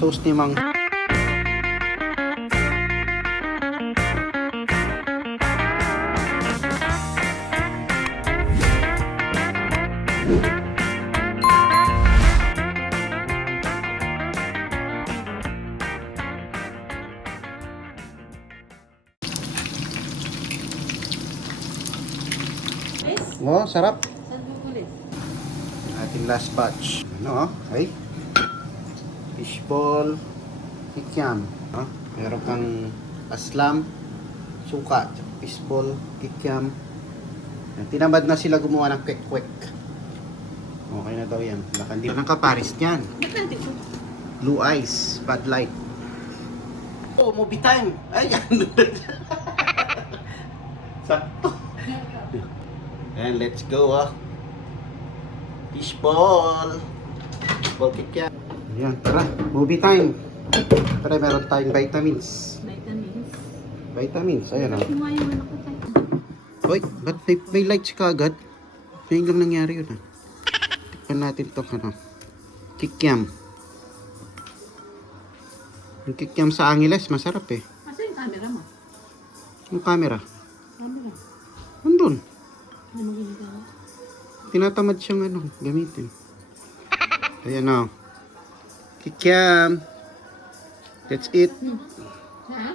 sauce ni Mang. Oh, sarap. Ating last batch. Ano, ay? Fishball, kikiam. Oh, meron kang aslam, suka, fishball, kikiam. Tinamad na sila gumawa ng kwek-kwek. Okay na daw yan. Nakandi ng kaparis niyan. Blue Eyes, Bud Light. Oh, movie time. Ayan. Sakto. And let's go, fishball. Fishball kikiam. Ayan, tara. Movie time. Tara, meron tayong vitamins. Vitamins, ayan o. Hoy, ba't may lights ka agad? Ngayon lang nangyari yun Tikpan natin ito, kikiam. Yung kikiam sa Angeles, masarap eh. Asa yung camera mo? Yung camera? Camera? Nandun. Ano ginagawa? Tinatamad siyang gamitin. Ayan o. Kikiam. That's it. Ha?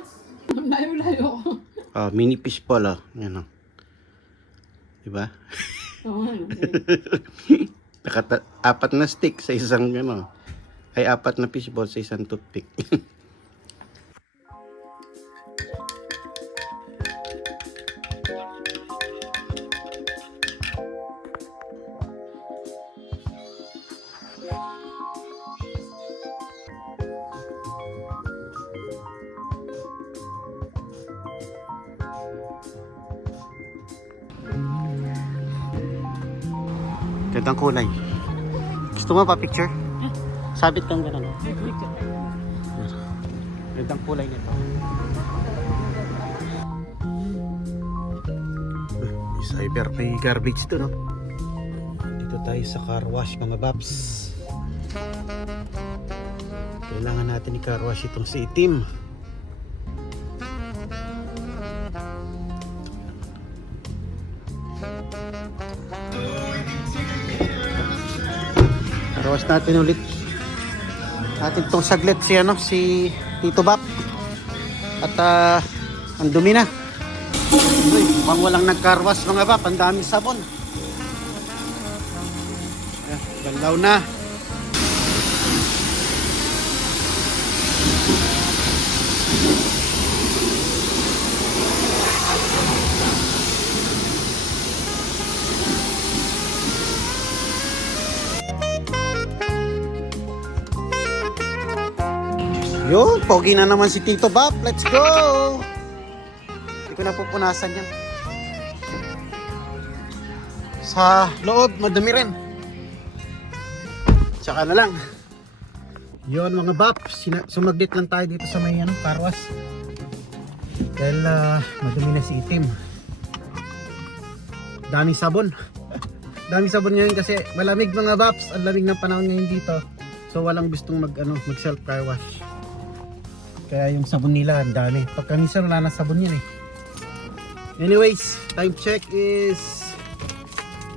Layo-layo ko. Mini fishball Ayan o. Diba? Oo, Apat na stick sa isang ay apat na fishball sa isang toothpick. Gandang kulay. Gusto mo pa picture? Sabit kang gano'n. Gandang kulay nito. Cyber may garbage to, no? Dito tayo sa car wash, mga babs. Kailangan natin i-car wash itong si Itim. Rawas natin ulit. Natin tong saglit si Tito Bap. At ang dumi na. Uy, mukhang walang nagkarwas mga Bap. Ang daming sabon. Galaw na. Yun, pogi na naman si Tito Bap. Let's go! Hindi ko na pupunasan yan. Sa loob, madami rin. Tsaka na lang. Yun mga Bap, sumaglit lang tayo dito sa may parwas. Dahil madumi na si Itim. Daming sabon. Daming sabon ngayon kasi malamig mga Baps. Ang lamig ng panahon ngayon dito. So walang gustong mag self car wash. Kaya yung sabon nila ang dami. Pagka minsan wala na sabon yun Anyways, time check is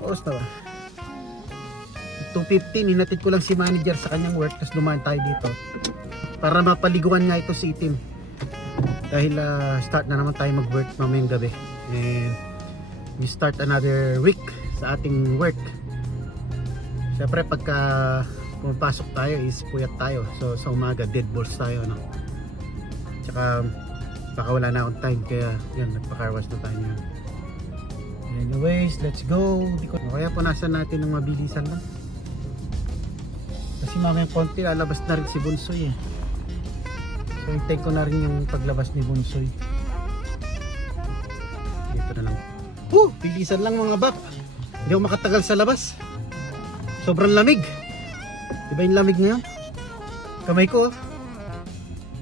oras na ba? 2:15. Hinatid ko lang si manager sa kanyang work. Tapos dumaan tayo dito para mapaliguan nga ito si Itim. Dahil start na naman tayo mag work mamayang gabi. And we start another week sa ating work. Siyempre pagka pumapasok tayo is puyat tayo. So sa umaga dead balls tayo Tsaka baka wala na akong time kaya yun, nagpa-carwash na tayo ngayon. Anyways, let's go. Kaya punasan natin ng mabilisan lang. Kasi mamayang konti lalabas na rin si Bunsoy So hintay ko na rin yung paglabas ni Bunsoy. Dito na lang. Bilisan lang mga Bap. Hindi ako makatagal sa labas. Sobrang lamig. Diba yung lamig ngayon? Kamay ko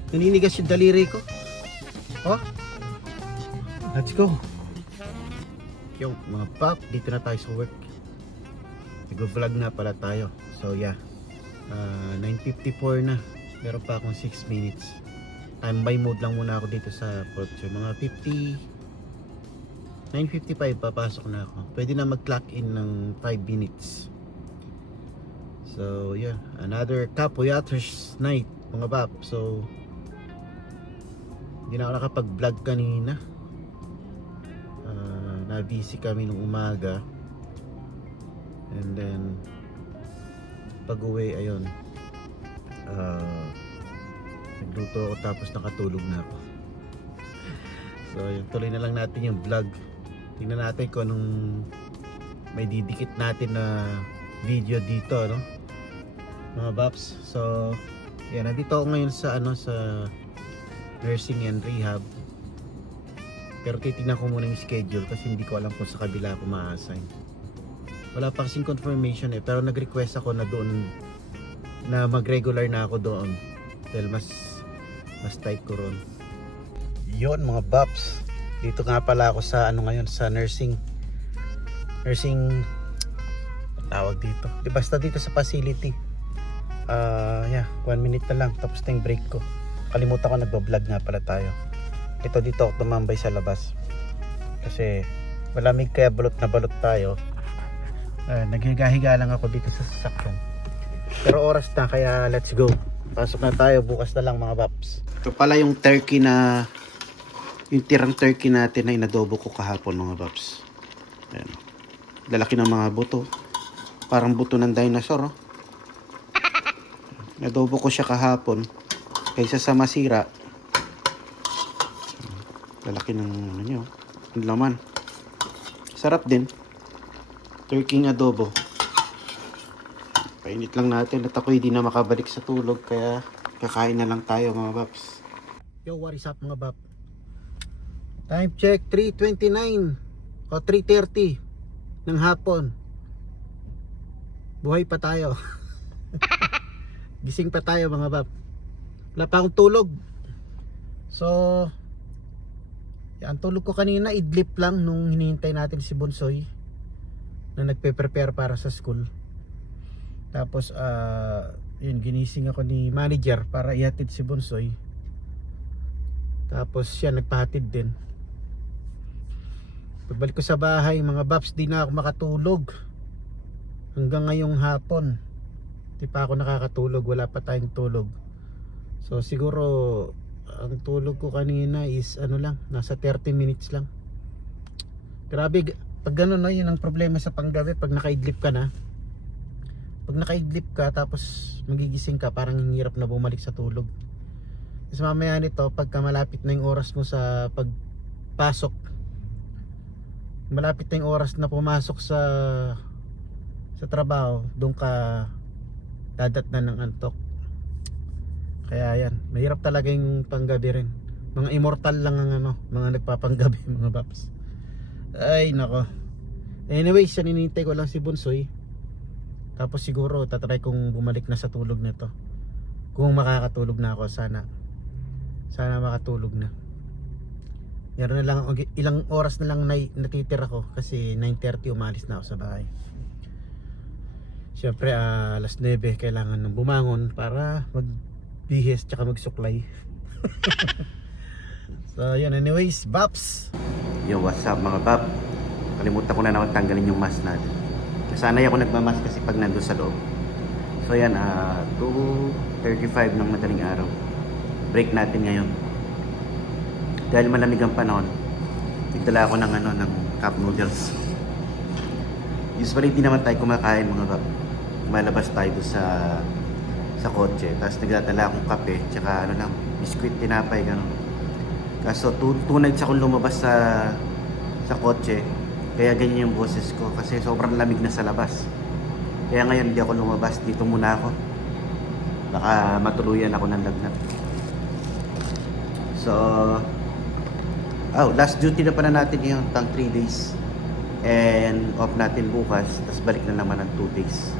naninigas yung daliri ko. Let's go. Yo mga Bap, dito na tayo sa work. Nag-vlog na pala tayo. So yeah, 9:54 na. Meron pa akong 6 minutes. Time by mode lang muna ako dito sa kotse. Mga 9:55 papasok na ako. Pwede na mag-clock in ng 5 minutes. So yeah, another Kapuyaters night mga bab. So hindi na ako nakapag-vlog kanina. Na-busy kami nung umaga. And then pag uwi, ayun, nagluto ako tapos nakatulog na ako. So yun, tuloy na lang natin yung vlog. Tingnan natin kung anong may didikit natin na video dito, no, mga Baps. So yan, nandito ako ngayon sa sa nursing and rehab. Pero titignan ko muna yung schedule kasi hindi ko alam kung sa kabila ako ma-assign. Wala pa kasing confirmation pero nag-request ako na doon na mag-regular na ako doon dahil mas tight ko ron. Yon mga Baps, dito nga pala ako sa ngayon sa nursing tawag dito. Di basta dito sa facility. Yeah, 1 minute na lang tapos na yung break ko. Kalimutan ko nagba-vlog nga pala tayo. Ito dito ako tumambay sa labas kasi malamig kaya balot na balot tayo. Naghiga-higa lang ako dito sa sasakyan. Pero oras na kaya let's go. Pasok na tayo, bukas na lang mga Baps. Ito pala yung turkey yung tirang turkey natin na inadobo ko kahapon mga Baps. Ayan. Lalaki ng mga buto. Parang buto ng dinosaur. Inadobo ko siya kahapon kaysa sa masira. Lalaki ng yung laman. Sarap din. Turkey adobo. Painit lang natin at ako hindi na makabalik sa tulog kaya kakain na lang tayo mga Baps. Yo, what is up mga Bap? Time check 3:29 o 3:30 ng hapon. Buhay pa tayo. Gising pa tayo mga Bap. Wala pa akong tulog. So ang tulog ko kanina idlip lang nung hinihintay natin si Bonsoy na nagpe-prepare para sa school. Tapos yun, ginising ako ni manager para ihatid si Bonsoy. Tapos siya nagpahatid din. Pagbalik ko sa bahay mga Baps, di na ako makatulog hanggang ngayong hapon. Di pa ako nakakatulog, wala pa tayong tulog. So siguro ang tulog ko kanina is nasa 30 minutes lang. Grabe, pag gano'n no, yun ang problema sa panggabi. Pag nakaidlip ka na, pag nakaidlip ka tapos magigising ka, parang hirap na bumalik sa tulog. Kasi mamaya nito, pagka malapit na yung oras mo sa pagpasok, malapit na yung oras na pumasok sa trabaho, doon ka dadat na ng antok. Kaya yan, mahirap talaga yung panggabi rin. Mga immortal lang ang mga nagpapanggabi mga Baps. Ay nako. Anyways, saninintay ko lang si Bonsoy. Tapos siguro tatry kong bumalik na sa tulog nito. Kung makakatulog na ako, sana makatulog na. Meron na lang ilang oras na lang natitira ko kasi 9:30 umalis na ako sa bahay. Siyempre alas 9 kailangan nang bumangon para magbihis tsaka magsuklay. So yun, anyways, Baps. Yo, what's up mga Bap? Kalimutan ko na naman tanggalin yung mask natin. Sanay ako nagmamask kasi pag nandun sa loob. So yan, 2:35 ng madaling araw. Break natin ngayon. Dahil malamig ang panahon, nagdala ako ng cup noodles. Usually hindi naman tayo kumakain mga Bap. Malabas tayo sa kotse. Tapos nagdadala akong kape, tsaka biskuit, tinapay, gano'n. Kaso two nights akong lumabas sa kotse. Kaya ganyan yung boses ko kasi sobrang lamig na sa labas. Kaya ngayon hindi ako lumabas, dito muna ako. Baka matuluyan ako ng lagnat. So last duty na pala natin yung 3 days. And off natin bukas, tapos balik na naman ng 2 days.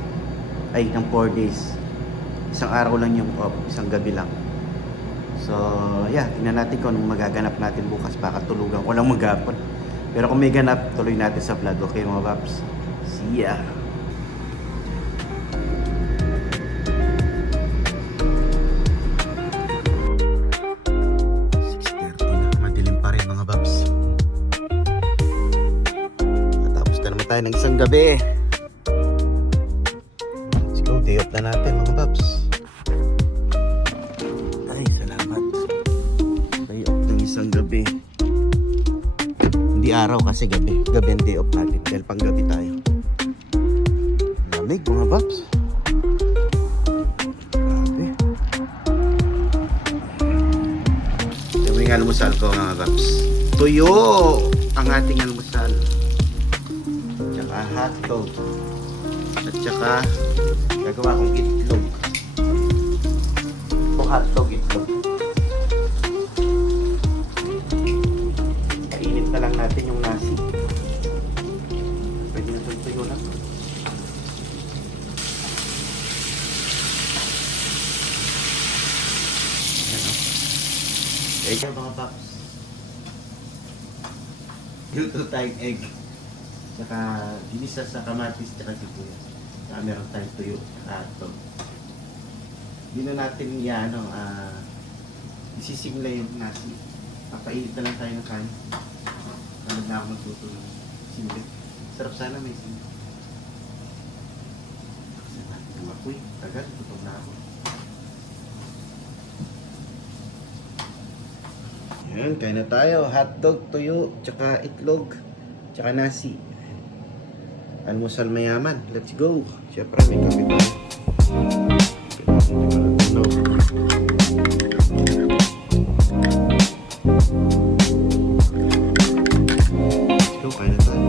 Ay, ng 4 days. Isang araw lang yung off, isang gabi lang. So yeah, tingnan natin kung anong magaganap natin bukas. Baka tulugan ko lang maghapon. Pero kung may ganap, tuloy natin sa vlog. Okay mga Paps? See ya! tayo ng isang gabi. Let's go, day off na natin mga paps. Ay, salamat. Day off ng isang gabi. Hindi araw kasi gabi. Gabi ang day off natin dahil pang gabi tayo. Lamig mga paps. Grabe. Yung almusal ko mga paps. Tuyo ang ating almusal. Tsaka hotdog. At tsaka gagawa kong itlog. O hotdog itlog. Kainit na lang natin yung nasi. Pwede na itong tuyo lang. Ayan o. Kaya mga paps. Luto tayong egg. Tsaka ginisa sa kamatis tsaka sibuyas. Tsaka meron tayong tuyo tsaka hotdog. Hindi na natin isisimla yung nasi. Papainit na lang tayo ng kanin. Kaya na ako magluto ng simple. Sarap sana may simple. Sarap ng apoy. Tagal, tutog na ako. Yan, kain na tayo. Hotdog, tuyo, tsaka itlog, tsaka nasi. Almusal mayaman. Let's go. Siyempre, may kape tayo. Let's go, kain na tayo.